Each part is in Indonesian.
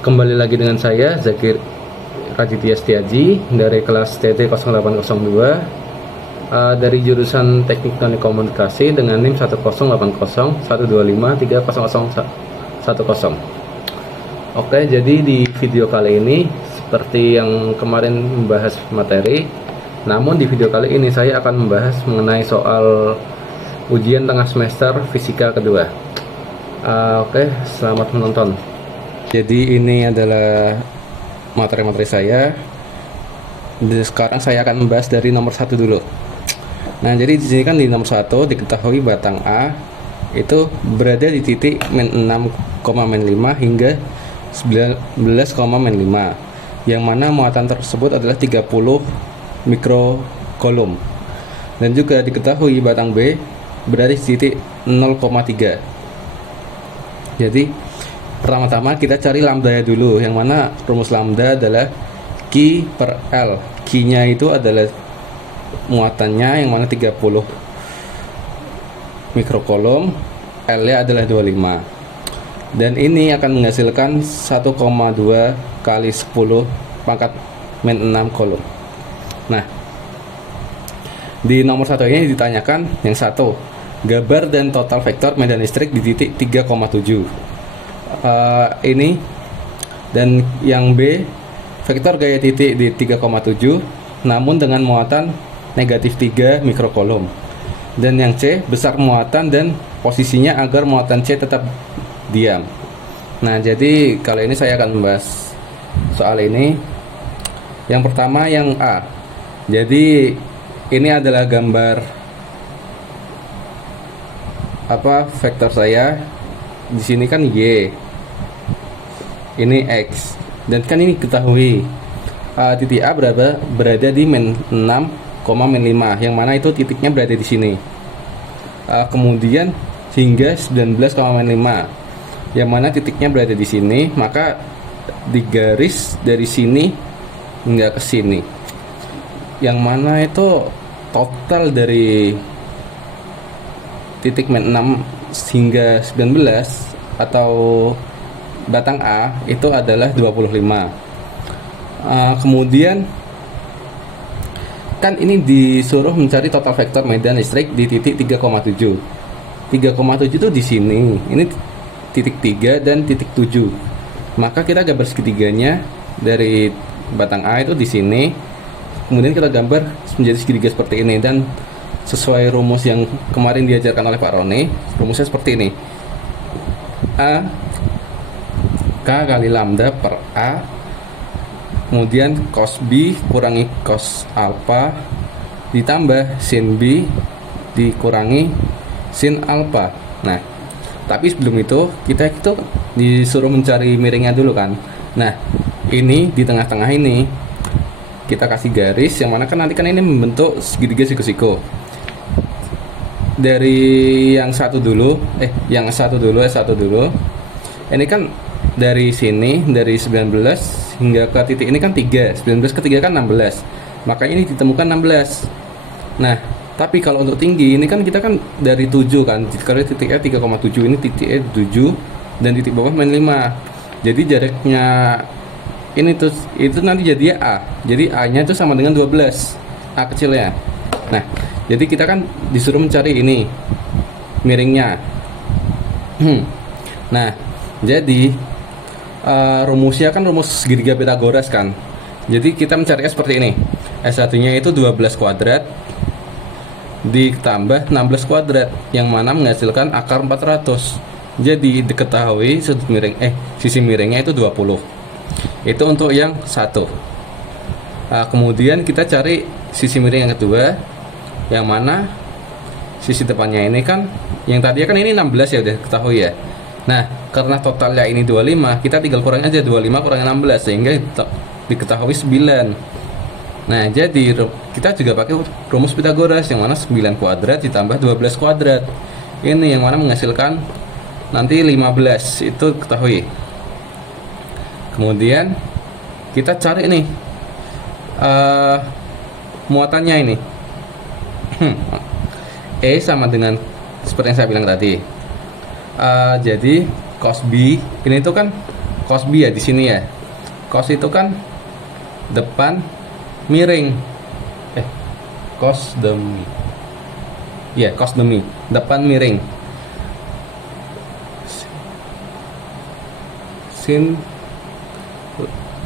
Kembali lagi dengan saya Zakir Raditya Setiaji dari kelas TT 0802 dari jurusan Teknik Telekomunikasi dengan NIM 1080125300110. Oke, jadi di video kali ini seperti yang kemarin membahas materi, namun di video kali ini saya akan membahas mengenai soal ujian tengah semester fisika kedua. Oke, selamat menonton. Jadi ini adalah materi-materi saya. Sekarang saya akan membahas dari nomor 1 dulu. Nah, jadi di sini kan di nomor 1 diketahui batang A itu berada di titik -6, -5 hingga 19,5, yang mana muatan tersebut adalah 30 mikrokolom. Dan juga diketahui batang B berada di titik 0,3. Jadi pertama-tama kita cari lambda dulu, yang mana rumus lambda adalah Q per L. Q-nya itu adalah muatannya, yang mana 30 mikrokolom, L-nya adalah 25. Dan ini akan menghasilkan 1,2 kali 10 pangkat -6 kolom. Nah, di nomor 1 ini ditanyakan yang satu, gambar dan total vektor medan listrik di titik 3,7. Ini, dan yang B, vektor gaya titik di 3,7 namun dengan muatan -3 mikrokolom. Dan yang C, besar muatan dan posisinya agar muatan C tetap diam. Nah, jadi kali ini saya akan membahas soal ini. Yang pertama yang A. Jadi ini adalah gambar vektor saya. Di sini kan Y, ini X, dan kan ini ketahui titik A berada di -6,5, yang mana itu titiknya berada di sini. Kemudian hingga 19,5, yang mana titiknya berada di sini, maka digaris dari sini hingga ke sini, yang mana itu total dari titik -6 hingga 19 atau batang A itu adalah 25. Kemudian kan ini disuruh mencari total vektor medan listrik di titik 3,7. 3,7 itu di sini. Ini titik 3 dan titik 7. Maka kita gambar segitiganya dari batang A itu di sini. Kemudian kita gambar menjadi segitiga seperti ini, dan sesuai rumus yang kemarin diajarkan oleh Pak Roni, rumusnya seperti ini. A K kali lambda per A, kemudian cos B kurangi cos alpha ditambah sin B dikurangi sin alpha. Nah, tapi sebelum itu kita disuruh mencari miringnya dulu kan. Nah, ini di tengah-tengah ini kita kasih garis, yang mana kan nanti kan ini membentuk segitiga siku-siku. Dari yang satu dulu, S1 dulu. Ini kan dari sini, dari 19 hingga ke titik ini kan 3, 19 ke 3 kan 16, maka ini ditemukan 16. Nah, tapi kalau untuk tinggi ini kan kita kan dari 7 kan, kalau titiknya 3,7, ini titiknya 7 dan titik bawah -5. Jadi jaraknya ini tuh itu nanti jadi A. Jadi A nya itu sama dengan 12, A kecilnya. Nah, jadi kita kan disuruh mencari ini miringnya. Nah, jadi rumusnya kan rumus segitiga Pythagoras kan. Jadi kita mencarinya seperti ini. S1 nya itu 12 kuadrat ditambah 16 kuadrat, yang mana menghasilkan akar 400. Jadi diketahui sisi miringnya itu 20. Itu untuk yang satu. Kemudian kita cari sisi miring yang kedua, yang mana sisi depannya ini kan, yang tadi kan ini 16 ya, udah ketahui ya. Nah, karena totalnya ini 25, kita tinggal kurang aja 25 kurangi 16, sehingga diketahui 9. Nah, jadi kita juga pakai rumus Pythagoras, yang mana 9 kuadrat ditambah 12 kuadrat. Ini yang mana menghasilkan nanti 15, itu ketahui. Kemudian kita cari nih muatannya ini. E sama dengan seperti yang saya bilang tadi. Jadi cos B ini tuh kan cos B ya di sini ya. Cos itu kan depan miring. Cos demi. Ya, cos demi, depan miring. Sin.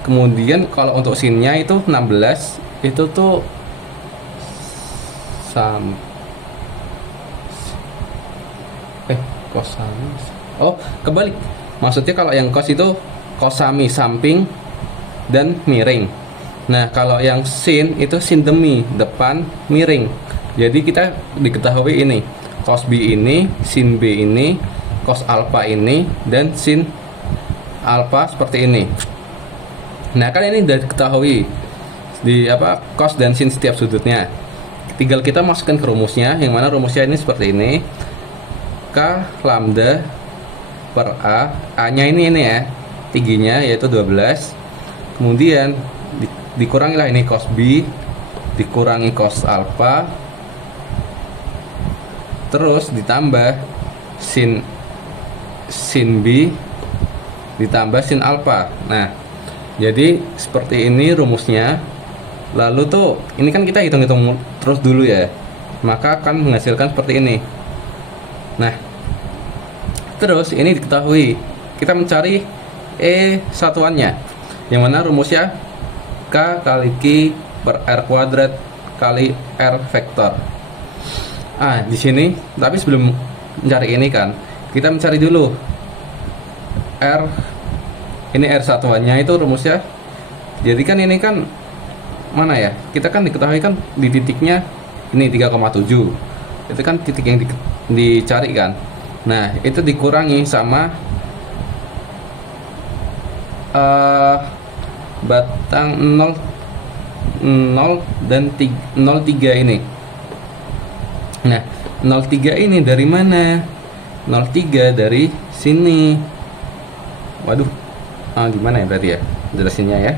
Kemudian kalau untuk sinnya itu 16, itu tuh kosami. Oh, kebalik. Maksudnya kalau yang cos itu kosami, samping dan miring. Nah, kalau yang sin itu sin demi, depan miring. Jadi kita diketahui ini cos B ini, sin B ini, cos alpha ini, dan sin alpha seperti ini. Nah, kan ini sudah diketahui di cos dan sin setiap sudutnya. Tinggal kita masukkan ke rumusnya, yang mana rumusnya ini seperti ini. K lambda per A nya ini ya, tingginya yaitu 12. Kemudian dikurangilah ini cos B, dikurangi cos alpha, terus ditambah sin B, ditambah sin alpha. Nah, jadi seperti ini rumusnya. Lalu tuh ini kan kita hitung-hitung terus dulu ya, maka akan menghasilkan seperti ini. Nah, terus ini diketahui kita mencari E satuannya, yang mana rumusnya K kali Q per R kuadrat kali R vektor. Di sini, tapi sebelum mencari ini kan, kita mencari dulu R. Ini R satuannya itu rumusnya. Jadi kan ini kan mana ya? Kita kan diketahui kan di titiknya ini 3,7. Itu kan titik yang dicari kan. Nah, itu dikurangi sama batang 0 dan 0,3 ini. Nah, 0,3 ini dari mana? 0,3 dari sini. Waduh, gimana ya berarti ya jelasinnya ya?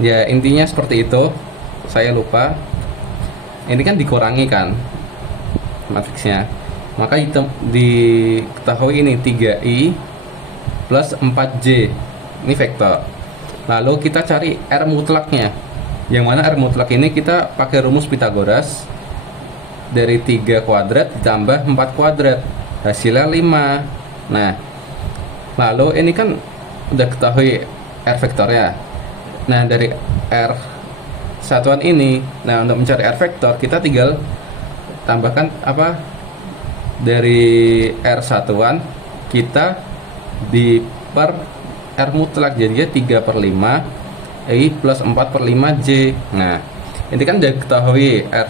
Ya intinya seperti itu. Saya lupa. Ini kan dikurangi kan matriksnya, maka diketahui ini 3i plus 4j ini vektor. Lalu kita cari R mutlaknya, yang mana R mutlak ini kita pakai rumus Pythagoras. Dari 3 kuadrat ditambah 4 kuadrat hasilnya 5. Nah, lalu ini kan udah ketahui R vektornya. Nah, dari R satuan ini, nah untuk mencari R vektor kita tinggal tambahkan dari R satuan kita di per R mutlak, jadinya 3/5 I plus 4/5 J. Nah, ini kan udah ketahui R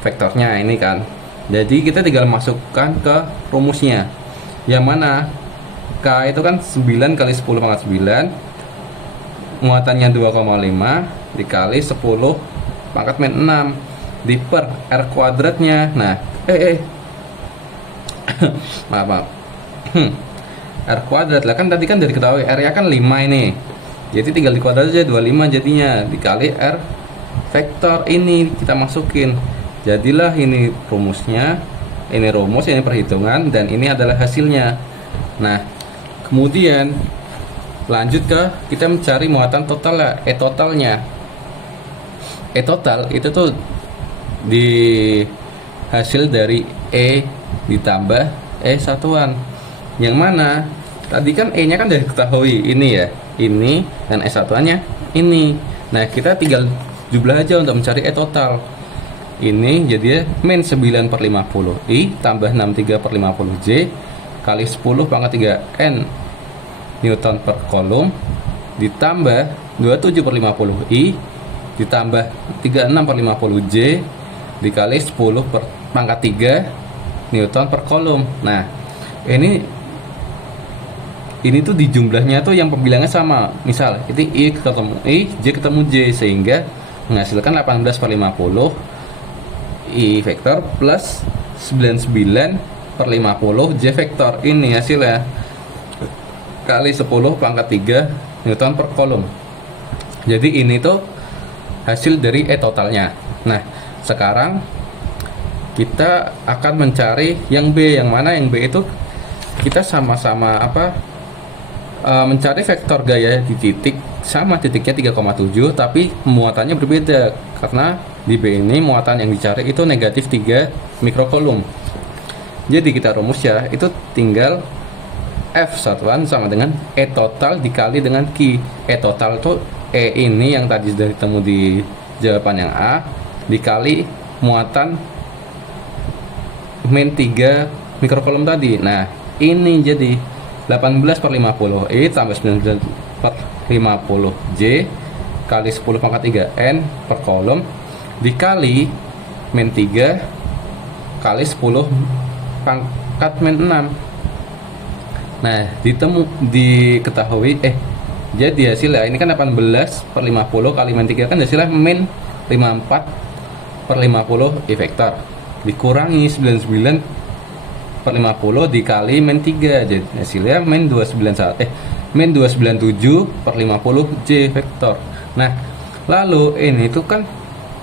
vektornya ini kan, jadi kita tinggal masukkan ke rumusnya, yang mana K itu kan 9 kali 10 pangkat 9, muatannya 2,5 dikali 10 pangkat min 6 di per R kuadratnya. Nah, maaf R kuadrat lah, kan tadi kan dari ketahui R nya kan 5 ini, jadi tinggal di kuadrat aja 25 jadinya, dikali R vektor ini kita masukin, jadilah ini rumusnya. Ini rumus, ini perhitungan, dan ini adalah hasilnya. Nah, kemudian lanjut ke kita mencari muatan total lah, E totalnya. E total itu tuh di hasil dari E ditambah E satuan, yang mana tadi kan E nya kan udah diketahui ini ya, ini, dan E satuannya ini. Nah, kita tinggal jumlah aja untuk mencari E total. Ini jadinya min 9/50 I tambah 63/50 J kali 10 pangkat 3 N Newton per kolom, ditambah 27/50 I ditambah 36/50 J dikali 10 per pangkat 3 Newton per kolom. Nah, ini tuh di jumlahnya tuh yang pembilangnya sama. Misal itu I ketemu I, J ketemu J, sehingga menghasilkan 18/50 I vektor plus 99/50 J vektor. Ini hasilnya kali 10 pangkat 3 Newton per kolom. Jadi ini tuh hasil dari E totalnya. Nah, sekarang kita akan mencari yang B, yang mana yang B itu kita sama-sama mencari vektor gaya di titik sama titiknya 3,7 tapi muatannya berbeda, karena di B ini muatan yang dicari itu negatif 3 mikrokolom. Jadi kita rumus ya, itu tinggal F satuan sama dengan E total dikali dengan Q. E total itu E ini yang tadi sudah ditemu di jawaban yang A dikali muatan min 3 mikrokolom tadi. Nah ini jadi 18/50 E tambah 19/50 J kali 10 pangkat 3 N per kolom dikali min 3 kali 10 pangkat min 6. Nah diketahui jadi hasilnya ini kan 18/50 kali min 3 kan hasilnya min 54/50 E vektor dikurangi 99/50 dikali min 3, jadi hasilnya min 297/50 J vektor. Nah lalu ini itu kan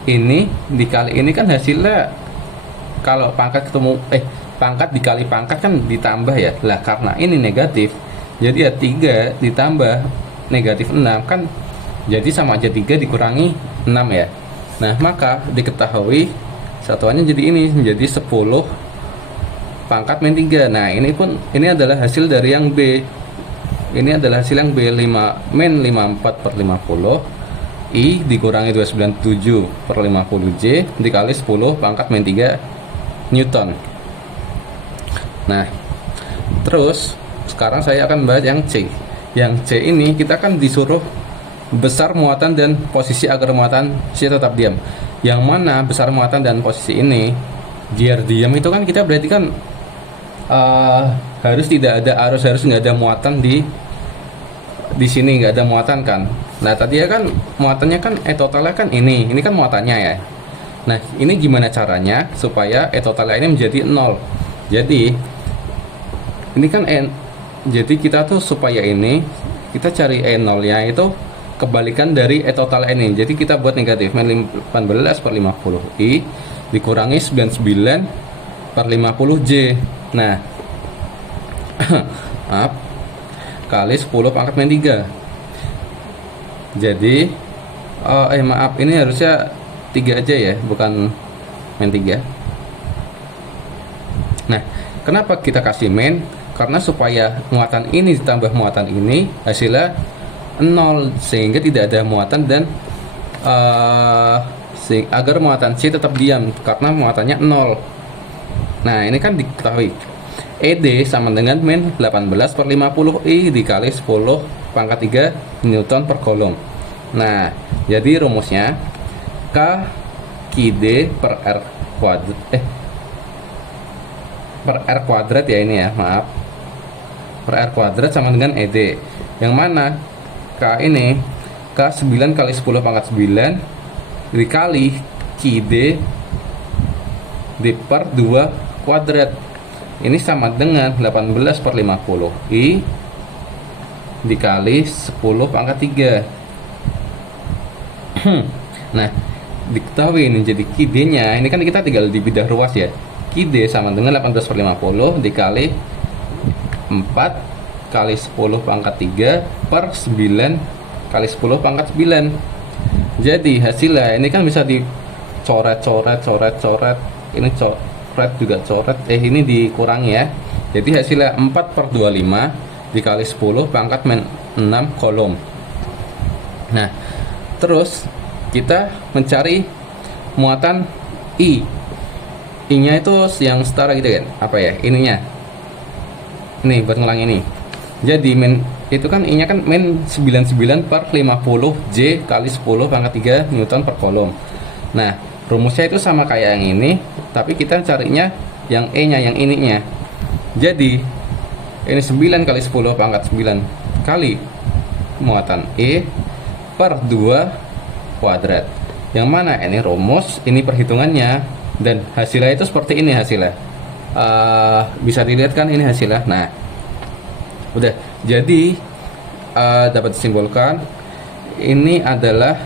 ini dikali ini kan hasilnya, kalau pangkat ketemu pangkat dikali pangkat kan ditambah ya lah, karena ini negatif jadi ya 3 ditambah negatif 6 kan jadi sama aja 3 dikurangi 6 ya. Nah maka diketahui satuannya jadi ini menjadi 10 pangkat min 3. Nah ini adalah hasil dari yang B. Ini adalah hasil yang B, 5 min 54/50 I dikurangi 297/50 J dikali 10 pangkat min 3 Newton. Nah terus sekarang saya akan bahas yang C. Yang C ini kita kan disuruh besar muatan dan posisi agar muatan C tetap diam. Yang mana besar muatan dan posisi ini biar diam itu kan kita berarti kan harus tidak ada harus nggak ada muatan di sini, nggak ada muatan kan. Nah tadi ya kan muatannya kan totalnya kan ini kan muatannya ya. Nah ini gimana caranya supaya totalnya ini menjadi 0. Jadi ini kan jadi kita tuh supaya ini kita cari 0 nya itu kebalikan dari total ini. Jadi kita buat negatif min 18/50 I dikurangi 99/50 J. Nah maaf kali 10 pangkat min 3. Jadi maaf ini harusnya 3 aja ya, bukan min 3. Nah kenapa kita kasih min? Karena supaya muatan ini ditambah muatan ini hasilnya 0 sehingga tidak ada muatan dan agar muatan C tetap diam karena muatannya 0. Nah ini kan diketahui ED sama dengan min 18/50 I dikali 10 pangkat 3 Newton per kolom. Nah jadi rumusnya K QD per R kuadrat per R kuadrat ya, ini ya maaf, per R kuadrat sama dengan ED, yang mana K ini K 9 kali 10 pangkat 9 dikali QD D per 2 kuadrat. Ini sama dengan 18/50 I dikali 10 pangkat 3. Nah diketahui ini jadi QD nya ini kan kita tinggal dibedah ruas ya. QD sama dengan 18/50 dikali 4 kali 10 pangkat 3 per 9 kali 10 pangkat 9. Jadi hasilnya ini kan bisa dicoret ini coret juga coret ini dikurangi ya. Jadi hasilnya 4/25 dikali 10 pangkat min 6 kolom. Nah terus kita mencari muatan I nya itu yang setara gitu kan, apa ya ininya ini buat ngulang ini. Jadi min itu kan I nya kan min 99/50 J kali 10 pangkat 3 Newton per kolom. Nah rumusnya itu sama kayak yang ini, tapi kita carinya yang E nya, yang ininya. Jadi ini 9 kali 10 pangkat 9 kali muatan E per 2 kuadrat, yang mana ini rumus, ini perhitungannya, dan hasilnya itu seperti ini hasilnya. Bisa dilihat kan ini hasilnya. Nah udah, jadi dapat disimpulkan ini adalah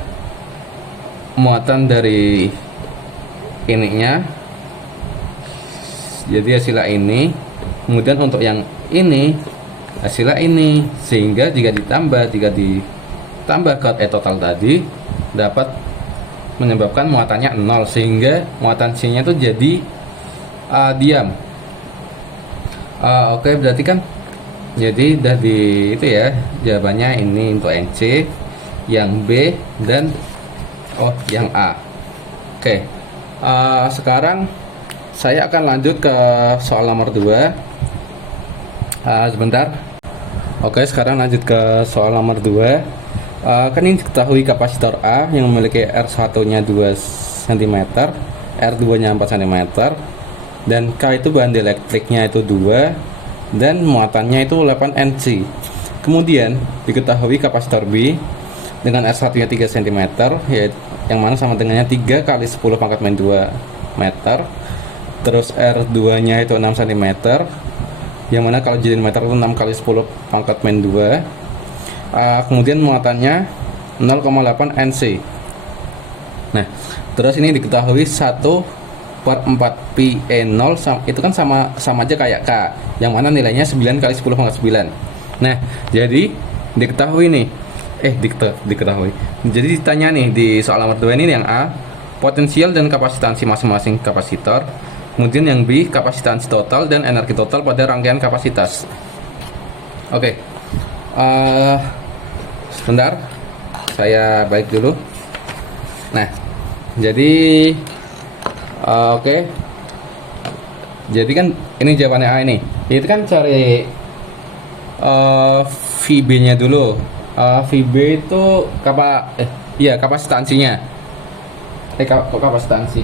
muatan dari ininya Jadi hasilnya ini. Kemudian untuk yang ini hasilnya ini, sehingga jika ditambah ke E total tadi dapat menyebabkan muatannya 0, sehingga muatan C nya itu jadi diam. Oke, berarti kan jadi udah di itu ya, jawabannya ini untuk yang C, yang B, dan yang A. Oke, sekarang saya akan lanjut ke soal nomor 2. Sebentar. Oke, sekarang lanjut ke soal nomor 2. Kan ini diketahui kapasitor A yang memiliki R1 nya 2 cm, R2 nya 4 cm, dan K itu bahan elektriknya itu 2, dan muatannya itu 8 Nc. Kemudian diketahui kapasitor B dengan R1 nya 3 cm, yaitu yang mana sama dengannya 3 kali 10 pangkat min 2 meter. Terus R2 nya itu 6 cm, yang mana kalau jadi meter itu 6 kali 10 pangkat min 2. Kemudian muatannya 0,8 Nc. Nah, terus ini diketahui 1/4 pi E0 itu kan sama aja kayak K, yang mana nilainya 9 kali 10 pangkat 9. Nah, jadi diketahui nih, diketahui. Jadi ditanya nih di soal nomor 2 ini, yang A potensial dan kapasitansi masing-masing kapasitor, kemudian yang B kapasitansi total dan energi total pada rangkaian kapasitas. Oke, sebentar saya balik dulu. Nah, jadi oke, jadi kan ini jawabannya A ini. Itu kan cari VB nya dulu. VB itu kapasitansinya. Kapasitansi.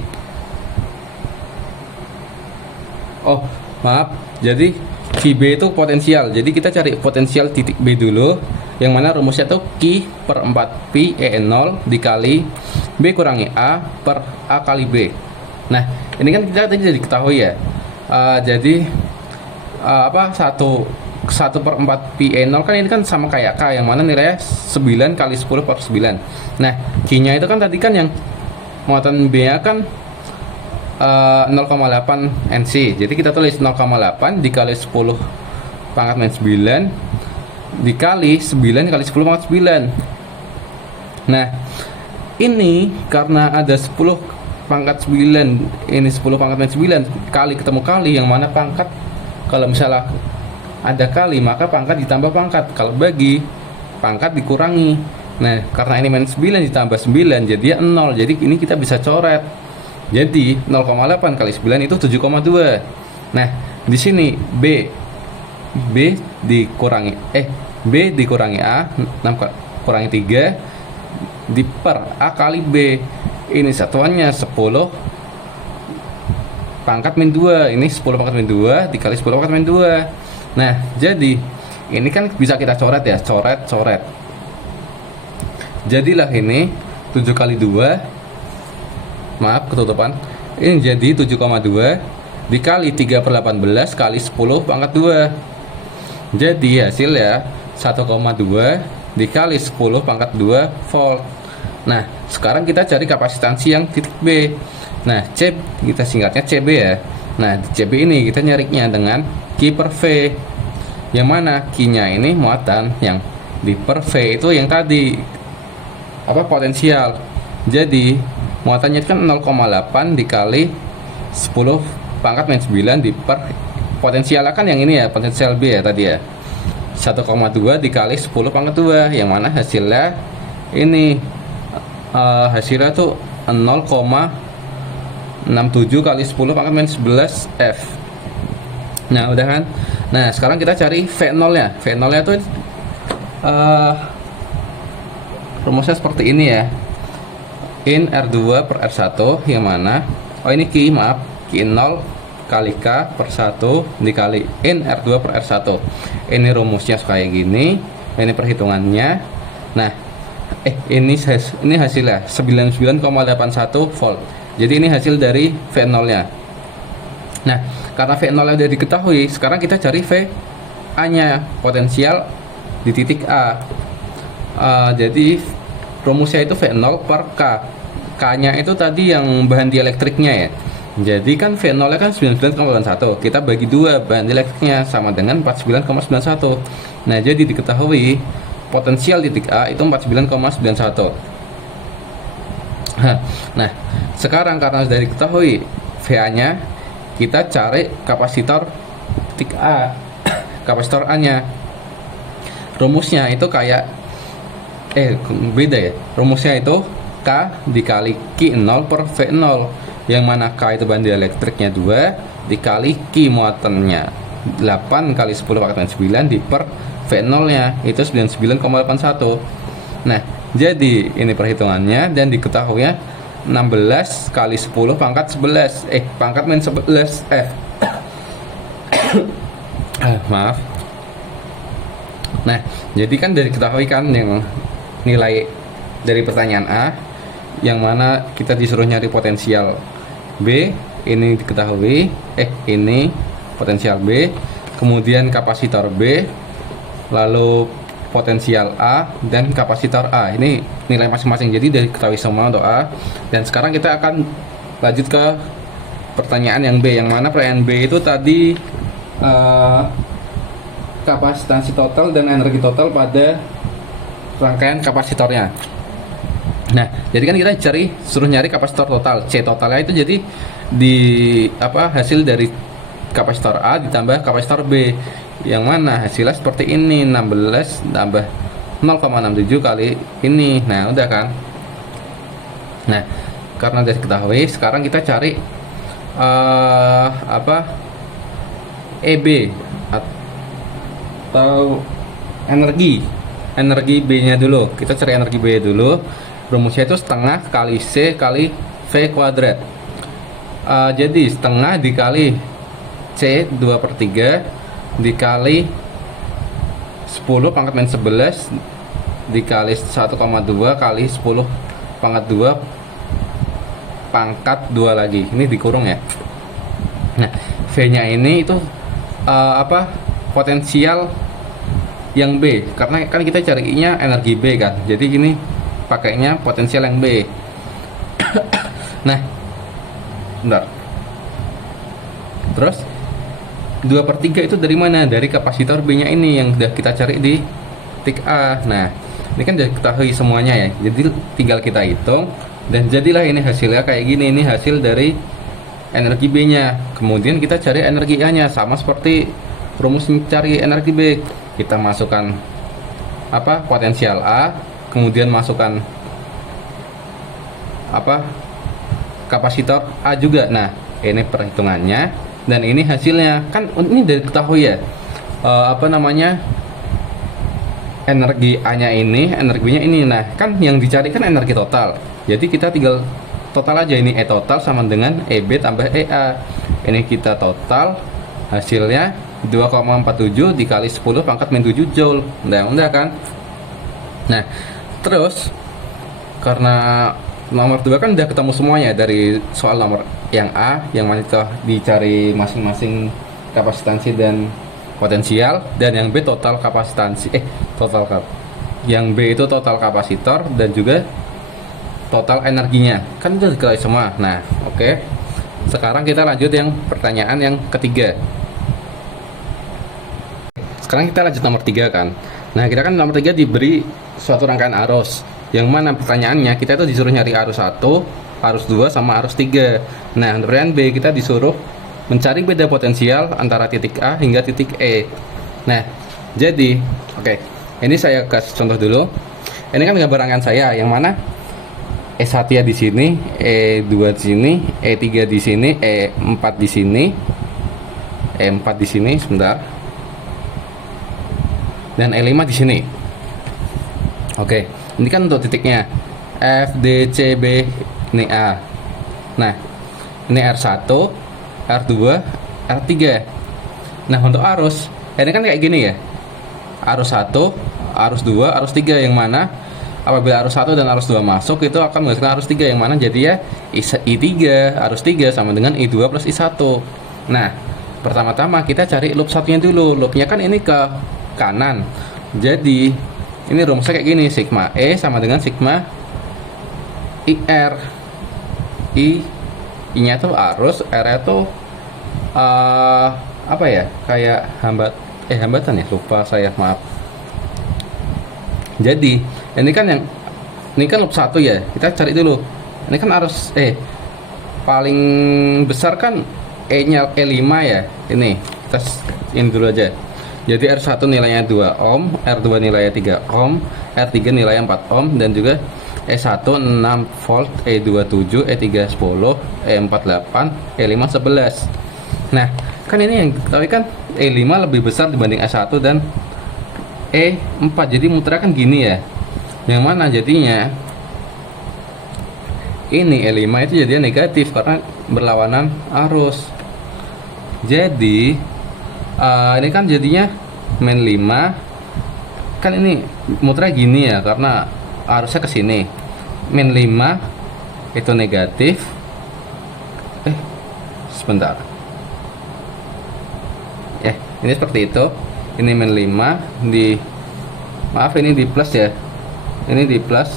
Oh, maaf. Jadi VB itu potensial. Jadi kita cari potensial titik B dulu, yang mana rumusnya itu Q/4 pi E0 dikali B kurangi A per A kali B. Nah, ini kan kita tadi diketahui ya. Jadi 1/4 pi E0 kan ini kan sama kayak K, yang mana nilainya 9 kali 10 per 9. Nah, Q nya itu kan tadi kan yang muatan B nya kan 0,8 Nc. Jadi kita tulis 0,8 dikali 10 pangkat min 9 dikali 9 kali 10 pangkat 9. Nah, ini karena ada 10 pangkat 9, ini 10 pangkat min 9 kali ketemu kali, yang mana pangkat kalau misalnya ada kali maka pangkat ditambah pangkat, kalau bagi pangkat dikurangi. Nah, karena ini min 9 ditambah 9 jadi 0. Jadi ini kita bisa coret. Jadi 0,8 kali 9 itu 7,2. Nah, di sini B dikurangi A 6 kurangi 3 di per A kali B. Ini satuannya 10 pangkat min 2. Ini 10 pangkat min 2 dikali 10 pangkat min 2. Nah, jadi ini kan bisa kita coret ya, coret. Jadilah ini 7 kali 2, maaf ketutupan, ini jadi 7,2 dikali 3/18 kali 10 pangkat 2. Jadi hasilnya 1,2 dikali 10 pangkat 2 volt. Nah, sekarang kita cari kapasitansi yang titik B. Nah, C kita singkatnya CB ya. Nah, di CB ini kita nyarinya dengan Q/V, yang mana Q-nya ini muatan, yang di per V itu yang tadi potensial. Jadi muatannya kan 0,8 dikali 10 pangkat min 9 di per potensial kan yang ini ya, potensial B ya tadi ya, 1,2 dikali 10 pangkat 2, yang mana hasilnya ini hasilnya tuh 0,67 kali 10 pangkat min 11 F. Nah, udah kan. Nah, sekarang kita cari V0 nya. V0 nya tuh rumusnya seperti ini ya, in R2 per R1, yang mana ini Q0 kali K per 1 dikali in R2 per R1. Ini rumusnya kayak gini, ini perhitungannya. Nah, ini hasilnya 99,81 volt. Jadi ini hasil dari V0 nya. Nah, karena V0 nya sudah diketahui, sekarang kita cari VA nya, potensial di titik A. Jadi rumusnya itu V0 per K. K nya itu tadi yang bahan dielektriknya ya. Jadi kan V0 nya kan 99,81. Kita bagi 2 bahan elektriknya sama dengan 49,91. Nah, jadi diketahui potensial titik A itu 49,91. Nah, sekarang karena sudah diketahui VA-nya, kita cari kapasitor titik A. Kapasitor A-nya. Rumusnya itu kayak beda ya. Rumusnya itu K dikali Q0 per V0. Yang mana K itu bahan elektriknya 2 dikali Q muatannya 8 kali 10 pangkat 9 di per V0 nya itu 99,81. Nah, jadi ini perhitungannya dan diketahui 16 kali 10 pangkat 11 pangkat min 11 maaf. Nah, jadi kan dari ketahui kan yang nilai dari pertanyaan A yang mana kita disuruh nyari potensial B, ini diketahui ini potensial B, kemudian kapasitor B, lalu potensial A dan kapasitor A. Ini nilai masing-masing. Jadi dari ketahui semua untuk A. Dan sekarang kita akan lanjut ke pertanyaan yang B, yang mana pertanyaan B itu tadi kapasitansi total dan energi total pada rangkaian kapasitornya. Nah, jadi kan kita suruh nyari kapasitor total. C totalnya itu jadi hasil dari kapasitor A ditambah kapasitor B. Yang mana hasilnya seperti ini, 16 tambah 0,67 kali ini. Nah, udah kan? Nah, karena udah diketahui, sekarang kita cari EB atau energi B-nya dulu. Kita cari energi B dulu. Rumusnya itu setengah kali C kali V kuadrat. Jadi setengah dikali C 2/3 dikali 10 pangkat min 11 dikali 1,2 kali 10 pangkat 2 pangkat 2 lagi. Ini dikurung ya. Nah, V-nya ini itu potensial yang B, karena kan kita carinya energi B kan. Jadi gini pakainya potensial yang B. Nah, bentar. Terus 2/3 itu dari mana? Dari kapasitor B nya ini yang sudah kita cari di titik A. Nah, ini kan sudah ketahui semuanya ya. Jadi tinggal kita hitung dan jadilah ini hasilnya kayak gini. Ini hasil dari energi B nya. Kemudian kita cari energi A nya, sama seperti rumus mencari energi B. Kita masukkan potensial A, kemudian masukkan kapasitor A juga. Nah, ini perhitungannya dan ini hasilnya. Kan ini dari ketahui ya. Energi A-nya ini, energi B-nya ini. Nah, kan yang dicari kan energi total. Jadi kita tinggal total aja, ini E total sama dengan EB tambah EA. Ini kita total, hasilnya 2,47 dikali 10 pangkat min 7 joule. Udah kan? Nah, terus karena nomor 2 kan udah ketemu semuanya dari soal nomor yang A, yang mana itu dicari masing-masing kapasitansi dan potensial, dan yang B total kapasitansi yang B itu total kapasitor dan juga total energinya. Kan udah diketahui semua. Nah, oke. Sekarang kita lanjut yang pertanyaan yang ketiga. Sekarang kita lanjut nomor 3 kan. Nah, kita kan nomor 3 diberi suatu rangkaian arus, yang mana pertanyaannya kita itu disuruh nyari arus 1, arus 2 sama arus 3. Nah, untuk pertanyaan B kita disuruh mencari beda potensial antara titik A hingga titik E. Nah, jadi ini saya kasih contoh dulu. Ini kan gambar rangkaian saya, yang mana E1 di sini, E2 di sini, E3 di sini, E4 di sini, E4 di sini sebentar, dan E5 di sini. Oke, ini kan untuk titiknya F, D, C, B, ini A. Nah, ini R1, R2, R3. Nah, untuk arus, ini kan kayak gini ya. Arus 1, arus 2, arus 3, yang mana apabila arus 1 dan arus 2 masuk itu akan menghasilkan arus 3, yang mana jadi ya I3, arus 3 sama dengan I2 plus I1. Nah, pertama-tama kita cari loop satunya dulu. Loopnya kan ini ke kanan. Jadi ini rumusnya kayak gini, sigma E sama dengan sigma IR. I-nya tuh arus, R-nya tuh apa ya, kayak hambatan ya, lupa saya, maaf. Jadi ini kan loop 1 ya, kita cari dulu. Ini kan arus paling besar kan E-nya E5 ya. Ini kita ini dulu aja. Jadi R1 nilainya 2 ohm, R2 nilainya 3 ohm, R3 nilainya 4 ohm, dan juga E1 6 volt, E2 7, E3 10, E4 8, E5 11. Nah, kan ini yang ketahui kan E5 lebih besar dibanding E1 dan E4. Jadi muternya kan gini ya. Yang mana jadinya ini E5 itu jadinya negatif karena berlawanan arus. Jadi ini kan jadinya main 5 kan ini muternya gini ya karena arusnya ke sini. Main 5 itu negatif. Sebentar. Ini seperti itu. Ini main 5 di, maaf ini di plus ya. Ini di plus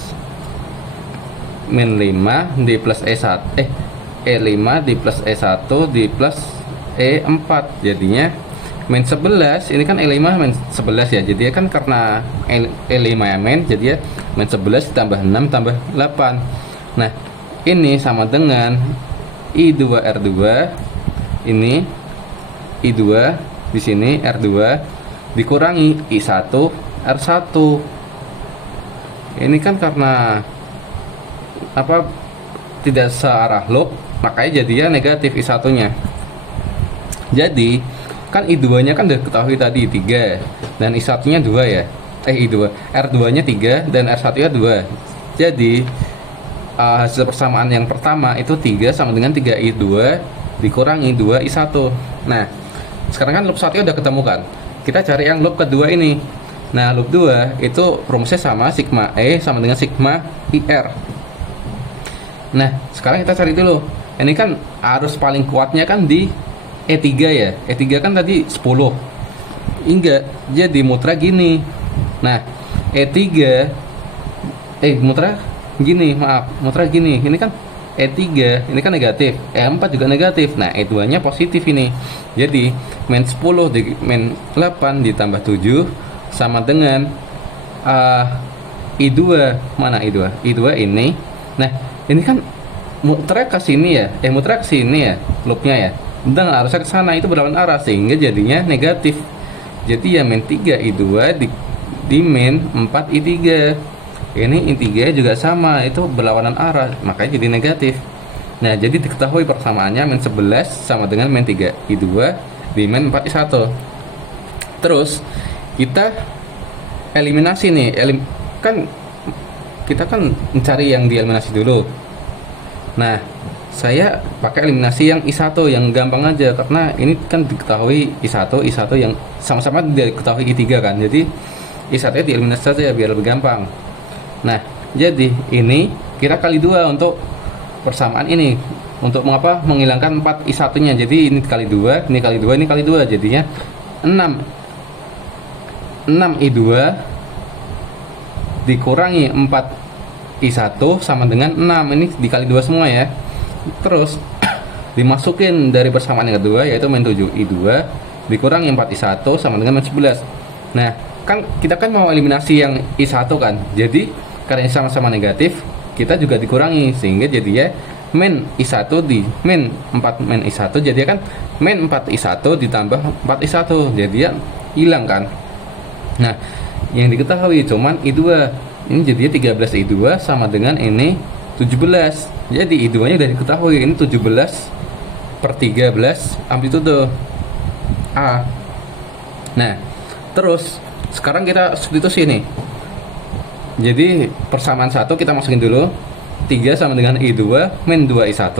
min 5 di plus E1 E5 di plus E1 di plus E4, jadinya min 11. Ini kan E5 min 11 ya, jadi kan karena E5 ya min, jadi ya min 11 ditambah 6 tambah 8. Nah ini sama dengan I2R2, ini I2 di sini R2 dikurangi I1 R1. Ini kan karena tidak searah loop, makanya jadinya negatif I1 nya. Jadi kan I2 nya kan udah ketahui tadi 3 dan I1 nya 2 ya, R2 nya 3 dan R1 nya 2. Jadi hasil persamaan yang pertama itu 3 sama dengan 3I2 dikurangi 2I1. Nah sekarang kan loop 1 udah ketemu kan, kita cari yang loop kedua ini. Nah loop 2 itu rumusnya sama, sigma E sama dengan sigma IR. Nah sekarang kita cari dulu, ini kan arus paling kuatnya kan di E3 ya, E3 kan tadi 10. Enggak, jadi mutra gini. Nah E3 mutra gini, ini kan E3 ini kan negatif, E4 juga negatif. Nah E2 nya positif ini, jadi min 10 di min 8 ditambah 7 sama dengan I2. Mana I2? I2 ini. Nah ini kan muternya ke sini ya, muternya ke sini ya loopnya ya, dan arusnya ke sana, itu berlawanan arah sehingga jadinya negatif. Jadi ya min 3 I2 di min 4 I3. Ini I3 juga sama, itu berlawanan arah, makanya jadi negatif. Nah jadi diketahui persamaannya min 11 sama dengan min 3 I2 di min 4 I1. Terus kita eliminasi nih, kita kan mencari yang dieliminasi dulu. Nah saya pakai eliminasi yang I1 yang gampang aja, karena ini kan diketahui I1 yang sama-sama diketahui I3 kan, jadi I1 nya dieliminasi saja biar lebih gampang. Nah jadi ini kita kali 2 untuk persamaan ini, untuk mengapa menghilangkan 4 I1 nya. Jadi ini kali 2, ini kali 2, ini kali 2, jadinya 6 I2 dikurangi 4 I1 sama dengan 6. Ini dikali 2 semua ya. Terus dimasukin dari persamaan yang kedua, yaitu min 7 I2 dikurangi 4 I1 sama dengan min 11. Nah kan kita kan mau eliminasi yang I1 kan, jadi karena sama-sama negatif kita juga dikurangi, sehingga jadi ya min I1 di min 4 min I1, jadi kan min 4 I1 ditambah 4 I1, jadi ya hilang kan. Nah yang diketahui cuman I2, ini jadinya 13 I2 sama dengan ini 17. Jadi I2 nya udah diketahui, ini 17 per 13 amplitude A. Nah terus sekarang kita substitusi nih. Jadi persamaan 1 kita masukin dulu, 3 sama dengan I2 min 2 I1.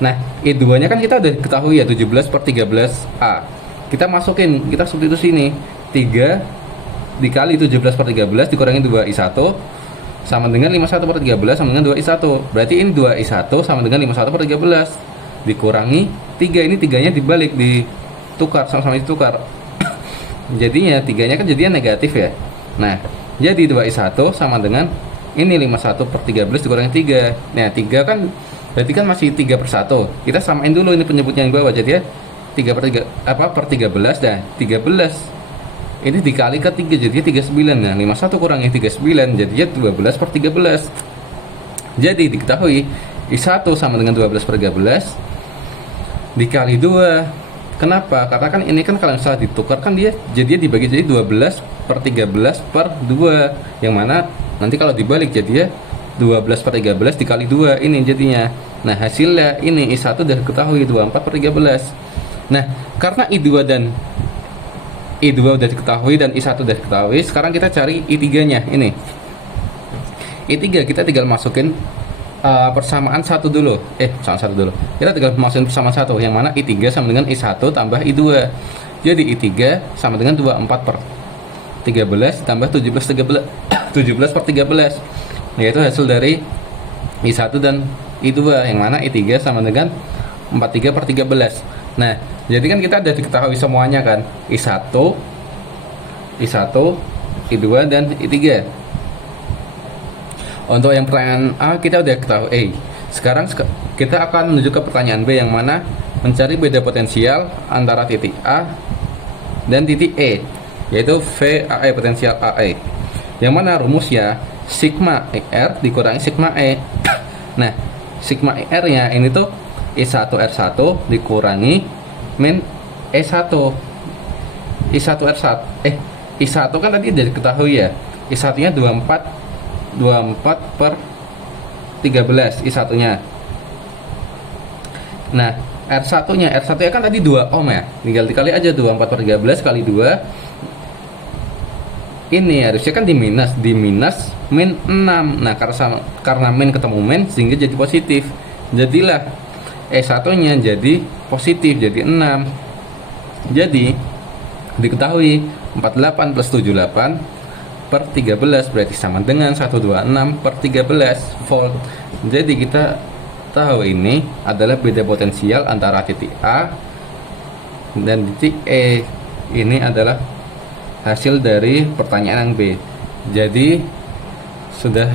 Nah I2 nya kan kita udah ketahui ya, 17 per 13 A. Kita masukin, kita substitusi nih, 3 dikali 17 per 13 dikurangi 2 I1 sama dengan 51 per 13 sama dengan 2 I1. Berarti ini 2 I1 sama dengan 51 per 13 dikurangi 3. Ini 3 nya dibalik, ditukar, sama-sama ditukar. Jadinya 3 nya kan jadinya negatif ya. Nah jadi 2 I1 sama dengan ini 51 per 13 dikurangi 3. Nah 3 kan Berarti kan masih 3/1. Kita samain dulu ini penyebutnya yang bawah. Jadi ya 3 per 3 apa per 13 dah. 13 ini dikali ke 3 jadinya 39. Nah, 51 kurangi 39 jadinya 12 per 13. Jadi diketahui I1 sama dengan 12 per 13 dikali 2. Kenapa? Karena kan ini kan kalau misalnya ditukar kan dia jadinya dibagi jadi 12 per 13 per 2. Yang mana nanti kalau dibalik jadi ya 12 per 13 dikali 2 ini jadinya. Nah, hasilnya ini I1 udah diketahui 24 per 13. Nah, karena I2 udah diketahui dan I1 udah diketahui, sekarang kita cari I3-nya ini. I3 kita tinggal masukin persamaan satu dulu. Persamaan satu dulu. Kita tinggal masukin persamaan satu yang mana I3 sama dengan I1 tambah I2. Jadi I3 sama dengan 24 per 13 tambah 17 per 13. Yaitu hasil dari I1 dan I2 yang mana I3 sama dengan 43 per 13. Nah, jadi kan kita udah diketahui semuanya kan, I1, I2 dan I3. Untuk yang pertanyaan A kita udah ketahui. Sekarang kita akan menuju ke pertanyaan B yang mana mencari beda potensial antara titik A dan titik E, yaitu VAE, potensial AE. Yang mana rumusnya sigma IR dikurangi sigma E. Nah, sigma IR nya ini tuh I1 R1 dikurangi min E1. I1 R1 I1 kan tadi udah diketahui ya. I1 nya 24 per 13 I1 nya. Nah, R1 nya kan tadi 2 ohm ya. Tinggal dikali aja 24 per 13 kali 2. Ini harusnya kan di minus min 6. Nah, karena min ketemu min sehingga jadi positif. Jadilah E1 nya jadi positif, jadi 6. Jadi diketahui 48 plus 78 per 13 berarti sama dengan 126 per 13 volt. Jadi kita tahu ini adalah beda potensial antara titik A dan titik E. Ini adalah hasil dari pertanyaan yang B. Jadi sudah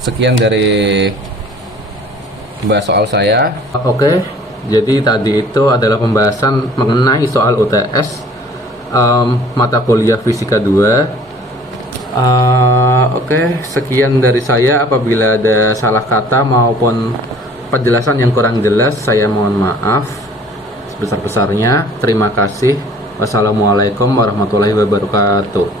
sekian dari bahas soal saya. Oke, jadi tadi itu adalah pembahasan mengenai soal UTS mata kuliah fisika 2. Oke, sekian dari saya. Apabila ada salah kata maupun penjelasan yang kurang jelas, saya mohon maaf sebesar-besarnya. Terima kasih. Wassalamualaikum warahmatullahi wabarakatuh.